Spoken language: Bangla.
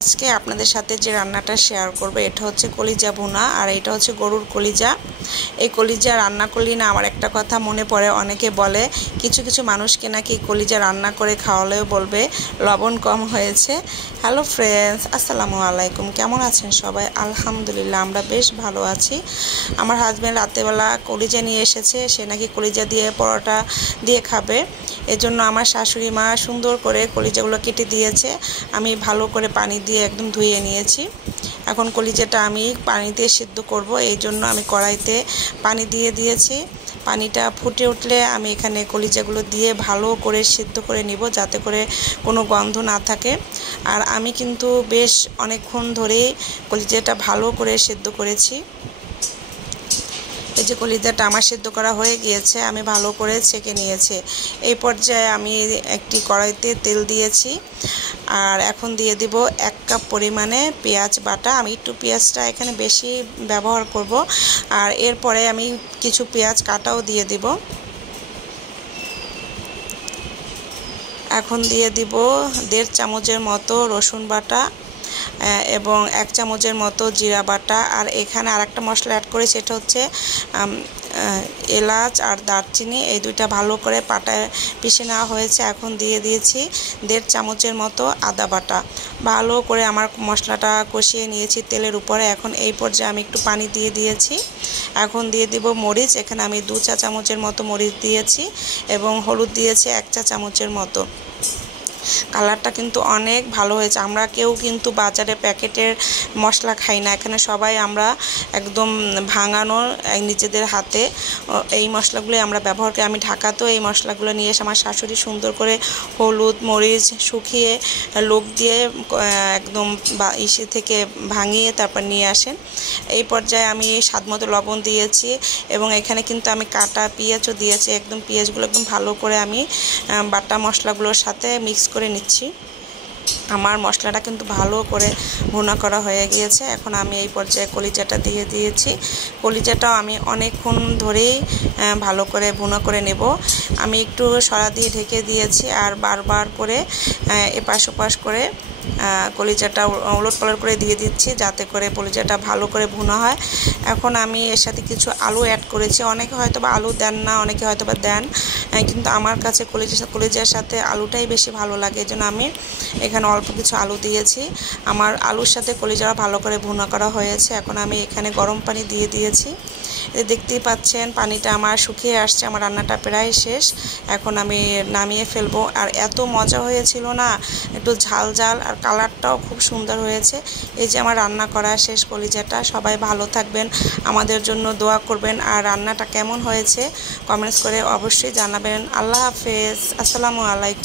আজকে আপনাদের সাথে যে রান্নাটা শেয়ার করব এটা হচ্ছে কলিজা ভুনা আর এটা হচ্ছে গরুর কলিজা। এই কলিজা রান্না করলে না আমার একটা কথা মনে পড়ে, অনেকে বলে কিছু কিছু মানুষকে নাকি কলিজা রান্না করে খাওয়ালেও বলবে লবণ কম হয়েছে। হ্যালো ফ্রেন্ডস, আসসালামু আলাইকুম, কেমন আছেন সবাই? আলহামদুলিল্লাহ আমরা বেশ ভালো আছি। আমার হাজব্যান্ড রাতেবেলা কলিজা নিয়ে এসেছে, সে নাকি কলিজা দিয়ে পরোটা দিয়ে খাবে। এজন্য আমার শাশুড়ি মা সুন্দর করে কলিজাগুলো কেটে দিয়েছে। আমি ভালো করে পানি দিয়ে একদম ধুয়ে নিয়েছি। এখন কলিজাটা আমি পানিতে সিদ্ধ করব, এই জন্য আমি কড়াইতে পানি দিয়ে দিয়েছি। পানিটা ফুটে উঠলে আমি এখানে কলিজাগুলো দিয়ে ভালো করে সিদ্ধ করে নিব, যাতে করে কোনো গন্ধ না থাকে। আর আমি কিন্তু বেশ অনেকক্ষণ ধরেই কলিজাটা ভালো করে সিদ্ধ করেছি। এই যে কলিজাটা আমার সিদ্ধ করা হয়ে গিয়েছে, আমি ভালো করে ছেঁকে নিয়েছি। এই পর্যায়ে আমি একটি কড়াইতে তেল দিয়েছি আর এখন দিয়ে দিব 1 কাপ পরিমাণে পেঁয়াজ বাটা। আমি একটু পেঁয়াজটা এখানে বেশি ব্যবহার করব। আর এরপরে আমি কিছু পেঁয়াজ কাটাও দিয়ে দিব। এখন দিয়ে দিব 1.5 চামচের মতো রসুন বাটা এবং 1 চামচের মতো জিরা বাটা। আর এখানে আরেকটা মশলা অ্যাড করেছি, সেটা হচ্ছে এলাচ আর দারচিনি, এই দুইটা ভালো করে পাটায় পিষে নেওয়া হয়েছে। এখন দিয়ে দিয়েছি 1.5 চামচের মতো আদা বাটা। ভালো করে আমার মশলাটা কষিয়ে নিয়েছি তেলের উপরে। এখন এই পর্যায়ে আমি একটু পানি দিয়ে দিয়েছি। এখন দিয়ে দিব মরিচ, এখানে আমি 2 চা চামচের মতো মরিচ দিয়েছি এবং হলুদ দিয়েছি 1 চা চামচের মতো। কালারটা কিন্তু অনেক ভালো হয়েছে। আমরা কেউ কিন্তু বাজারে প্যাকেটের মশলা খাই না, এখানে সবাই আমরা একদম ভাঙানো নিজেদের হাতে এই মশলাগুলো আমরা ব্যবহার করি। আমি ঢাকাতেও এই মশলাগুলো নিয়ে এসে আমার শাশুড়ি সুন্দর করে হলুদ মরিচ শুকিয়ে লোক দিয়ে একদম ইসে থেকে ভাঙিয়ে তারপর নিয়ে আসেন। এই পর্যায়ে আমি স্বাদমতো লবণ দিয়েছি এবং এখানে কিন্তু আমি কাটা পেঁয়াজও দিয়েছি। একদম পেঁয়াজগুলো একদম ভালো করে আমি বাটা মশলাগুলোর সাথে মিক্স করে নিচ্ছি। আমার মশলাটা কিন্তু ভালো করে ভুনা করা হয়ে গিয়েছে। এখন আমি এই পর্যায়ে কলিজাটা দিয়ে দিয়েছি। কলিজাটাও আমি অনেকক্ষণ ধরেই ভালো করে ভুনা করে নেব। আমি একটু সরা দিয়ে ঢেকে দিয়েছি আর বারবার করে এপাশ ওপাশ করে কলিজাটা উলটপালট করে দিয়ে দিচ্ছি, যাতে করে কলিজাটা ভালো করে ভুনা হয়। এখন আমি এর সাথে কিছু আলু অ্যাড করেছি। অনেকে হয়তো বা আলু দেন না, অনেকে হয়তো বা দেন, কিন্তু আমার কাছে কলিজার সাথে আলুটাই বেশি ভালো লাগে, এই জন্য আমি এখানে অল্প কিছু আলু দিয়েছি। আমার আলুর সাথে কলিজাটা ভালো করে ভুনা করা হয়েছে। এখন আমি এখানে গরম পানি দিয়ে দিয়েছি। দেখতেই পাচ্ছেন পানিটা আমার শুকিয়ে আসছে, আমার রান্নাটা প্রায় শেষ। এখন আমি নামিয়ে ফেলবো। আর এত মজা হয়েছিল না, একটু ঝাল ঝাল, আর কালারটাও খুব সুন্দর হয়েছে। এই যে আমার রান্না করা শেষ কলিজাটা। সবাই ভালো থাকবেন, আমাদের জন্য দোয়া করবেন। আর রান্নাটা কেমন হয়েছে কমেন্টস করে অবশ্যই জানাবেন। আল্লাহ হাফেজ, আসসালামু আলাইকুম।